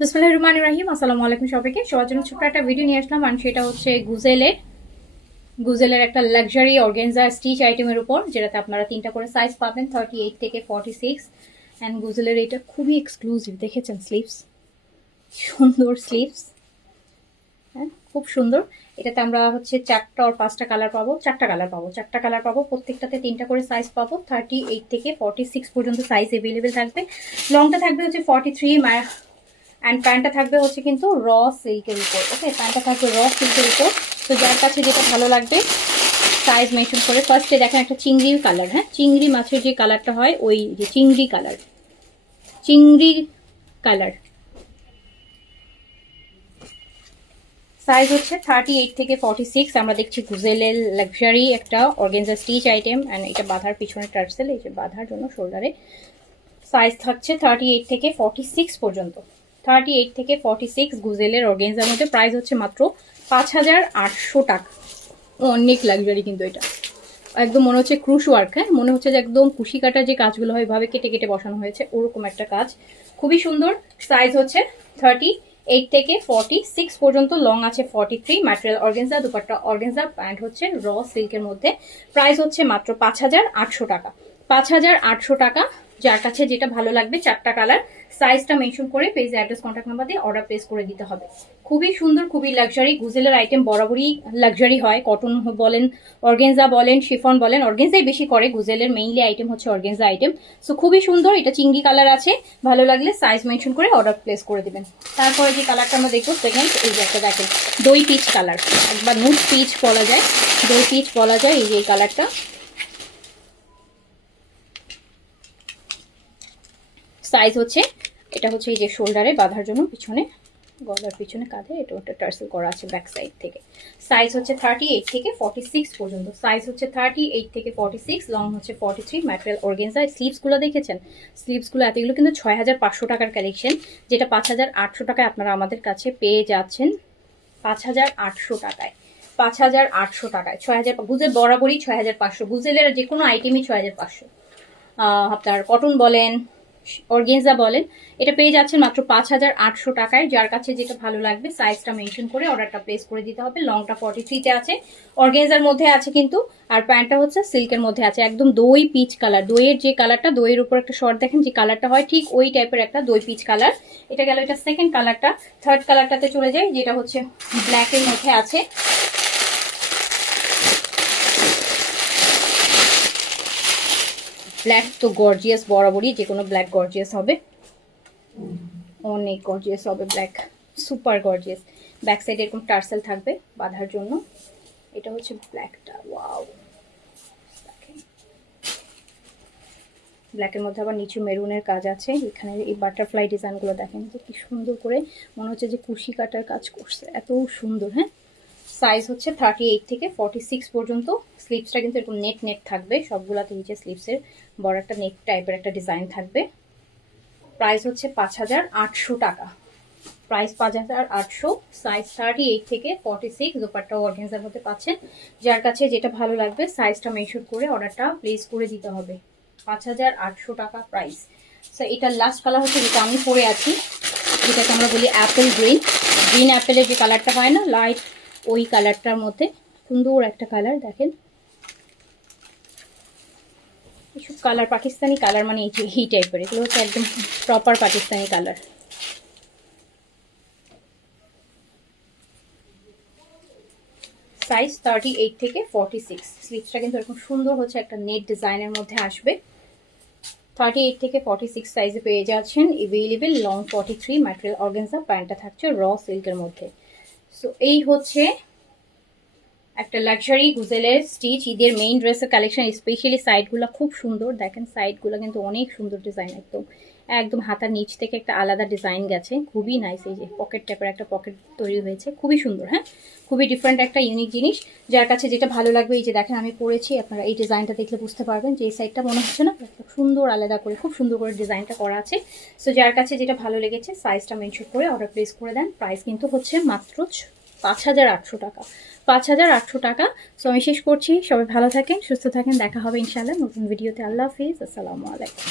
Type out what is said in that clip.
বিসমিল্লাহির রহমানির রহিম। আসসালামু আলাইকুম সবাইকে। সবার জন্য ছোট্ট একটা ভিডিও নিয়ে আসলাম, আর সেটা হচ্ছে গুজেলের একটা লাক্সারি অর্গানজা স্টিচ আইটেমের উপর, যেটাতে আপনারা 3টা করে সাইজ পাবেন, 38 থেকে 46। অ্যান্ড গুজেলের এটা খুবই এক্সক্লুসিভ, দেখেছেন স্লিভস, সুন্দর স্লিভস, হ্যাঁ খুব সুন্দর। এটাতে আমরা হচ্ছে 4টা আর 5টা কালার পাবো, 4টা কালার পাবো, প্রত্যেকটাতে 3টা করে সাইজ পাবো। 38 থেকে 46 পর্যন্ত সাইজ অ্যাভেলেবেল থাকবে। লংটা থাকবে হচ্ছে 43, অ্যান্ড প্যান্টটা থাকবে হচ্ছে কিন্তু র সিল্কের উপর। ওকে, প্যান্টটা থাকবে র সিল্কের উপর। তো যার কাছে যেটা ভালো লাগবে সাইজ মেনশন করে। ফার্স্টে দেখেন একটা চিংড়ি কালার, হ্যাঁ চিংড়ি মাছের যে কালারটা হয় ওই যে চিংড়ি কালার সাইজ হচ্ছে 38 থেকে 46। আমরা দেখছি গুজেলের লাক্সারি একটা অর্গানজা স্টিচ আইটেম, অ্যান্ড এটা বাঁধার পিছনে টার্সেল, এই যে বাঁধার জন্য শোল্ডারে। সাইজ থাকছে 38 থেকে 46 পর্যন্ত। 38 থেকে 46 গুজেলের অর্গানজার মধ্যে। প্রাইস হচ্ছে মাত্র 5800 টাকা। অনেক লাক্সারি কিন্তু এটা, একদম মনে হচ্ছে ক্রুশ ওয়ার্ক, হ্যাঁ মনে হচ্ছে যে একদম কুশি কাটা যে কাজগুলো হয় এভাবে কেটে কেটে বসানো হয়েছে, ওরকম একটা কাজ, খুবই সুন্দর। সাইজ হচ্ছে 38 থেকে 46 পর্যন্ত, লং আছে 43। Material organza, dupatta organza, pant হচ্ছে র সিল্কের মধ্যে। প্রাইস হচ্ছে মাত্র 5800 টাকা। 5800 টাকা। যার কাছে যেটা ভালো লাগবে, 4টা কালার, সাইজটা মেনশন করে পেজ অ্যাড্রেস কন্ট্যাক্ট নাম্বার দিয়ে অর্ডার প্লেস করে দিতে হবে। খুবই সুন্দর, খুবই লাক্সারি। গুজেলের আইটেম বরাবরই লাক্সারি হয়, কটন বলেন, অর্গেনজা বলেন, শিফন বলেন, অর্গেনজাই বেশি করে। গুজেলের মেইনলি আইটেম হচ্ছে অর্গেনজা আইটেম। সো খুবই সুন্দর। এটা চিংড়ি কালার আছে, ভালো লাগলে সাইজ মেনশন করে অর্ডার প্লেস করে দিবেন। তারপরে যে কালারটা আমরা দেখবো সেকেন্ড, এই যে একটা দেখেন দই পিচ কালার, একবার নুড পিচ বলা যায়, দই পিচ বলা যায়। এই যে এই কালারটা, সাইজ হচ্ছে এটা হচ্ছে এই যে শোল্ডারে বাঁধার জন্য, পিছনে গলার পিছনে কাঁধে এটা ওটা টার্সেল করা আছে ব্যাক সাইড থেকে। সাইজ হচ্ছে 38 থেকে 46 পর্যন্ত। সাইজ হচ্ছে 38 থেকে 46, লং হচ্ছে 43। Material organza. স্লিভসগুলো দেখেছেন, স্লিভসগুলো এতগুলো কিন্তু 6500 টাকার কালেকশন, যেটা 5800 টাকায় আপনারা আমাদের কাছে পেয়ে যাচ্ছেন। 5800 টাকায়, 5800 টাকায় 6000। গুজেল বরাবরই 6500, গুজেলের যে কোনো আইটেমই 6500। আপনার কটন বলেন, অর্গেনজা বলেন, এটা পেয়ে যাচ্ছেন মাত্র 5800 টাকায়। যার কাছে যেটা ভালো লাগবে সাইজটা মেনশন করে অর্ডারটা প্লেস করে দিতে হবে। লংটা 43-তে আছে, অর্গেনজার মধ্যে আছে কিন্তু, আর প্যান্টটা হচ্ছে সিল্কের মধ্যে আছে, একদম দই পিচ কালার। দইয়ের যে কালারটা, দইয়ের উপর একটা শর্ট দেখেন যে কালারটা হয়, ঠিক ওই টাইপের একটা দই পিচ কালার। এটা গেল এটা সেকেন্ড কালারটা। থার্ড কালারটাতে চলে যায়, যেটা হচ্ছে ব্ল্যাকের মধ্যে আছে। ব্ল্যাক তো গর্জিয়াস, বরাবরই যে কোনো ব্ল্যাক গর্জিয়াস হবে, অনেক গর্জিয়াস হবে ব্ল্যাক, সুপার গর্জিয়াস। ব্যাক সাইডে এরকম টার্সেল থাকবে বাঁধার জন্য। এটা হচ্ছে ব্ল্যাকটা, ওয়াও, ব্ল্যাকের মধ্যে আবার নিচু মেরুনের কাজ আছে। এখানে এই বাটারফ্লাই ডিজাইনগুলো দেখেন যে কি সুন্দর করে, মনে হচ্ছে যে কুশি কাটার কাজ করছে, এত সুন্দর। হ্যাঁ, সাইজ হচ্ছে 38 থেকে 46 পর্যন্ত। স্লিভসটা কিন্তু এরকম নেট নেট থাকবে সবগুলাতে, নিচে স্লিভসের বড় একটা নেট টাইপের একটা ডিজাইন থাকবে। প্রাইস হচ্ছে 5800 টাকা। প্রাইস 5800। সাইজ 38 থেকে 46, দোপাট্টা অর্গানজার মধ্যে পাচ্ছেন। যার কাছে যেটা ভালো লাগবে সাইজটা মেনশন করে অর্ডারটা প্লেস করে দিতে হবে। 5800 টাকা প্রাইস। সো এটার লাস্ট কালার হচ্ছে যেটা আমি পরে আছি, যেটাকে আমরা বলি অ্যাপেল গ্রিন। গ্রিন অ্যাপেলের যে কালারটা হয় না, লাইট ওই কালারটার মধ্যে সুন্দর একটা কালার দেখেন। এসব কালার পাকিস্তানি কালার, মানে এই টাইপের, এগুলো হচ্ছে একদম প্রপার পাকিস্তানি কালার। সাইজ 38 থেকে 46। স্লিভসটা কিন্তু এরকম সুন্দর হচ্ছে একটা নেট ডিজাইনের মধ্যে আসবে। 38 থেকে 46 সাইজে পেয়ে যাচ্ছেন এভেলেবেল। লং 43, ম্যাটেরিয়াল অর্গানজা, প্যান্টটা থাকছে র সিল্কের মধ্যে। সো এই হচ্ছে একটা লাক্সারি গুজেলের স্টিচ ঈদের মেইন ড্রেসের কালেকশন। স্পেশালি সাইডগুলো খুব সুন্দর, দেখেন সাইডগুলো কিন্তু অনেক সুন্দর ডিজাইন, একদম একদম হাতার নিচ থেকে একটা আলাদা ডিজাইন গেছে, খুবই নাইস। এই যে পকেট টাইপের একটা পকেট তৈরি হয়েছে, খুবই সুন্দর। হ্যাঁ, খুবই ডিফারেন্ট একটা ইউনিক জিনিস। যার কাছে যেটা ভালো লাগবে, এই যে দেখেন আমি পরেছি, আপনারা এই ডিজাইনটা দেখলে বুঝতে পারবেন যে এই সাইডটা মনে হচ্ছে না সুন্দর আলাদা করে, খুব সুন্দর করে ডিজাইনটা করা আছে। সো যার কাছে যেটা ভালো লেগেছে সাইজটা মেনশন করে অর্ডার প্লেস করে দেন। প্রাইস কিন্তু হচ্ছে মাত্র 5800 টাকা। 5800 টাকা। সো আমি শেষ করছি। সবাই ভালো থাকেন, সুস্থ থাকেন, দেখা হবে ইনশাআল্লাহ নতুন ভিডিওতে। আল্লাহ হাফিজ, আসসালামু আলাইকুম।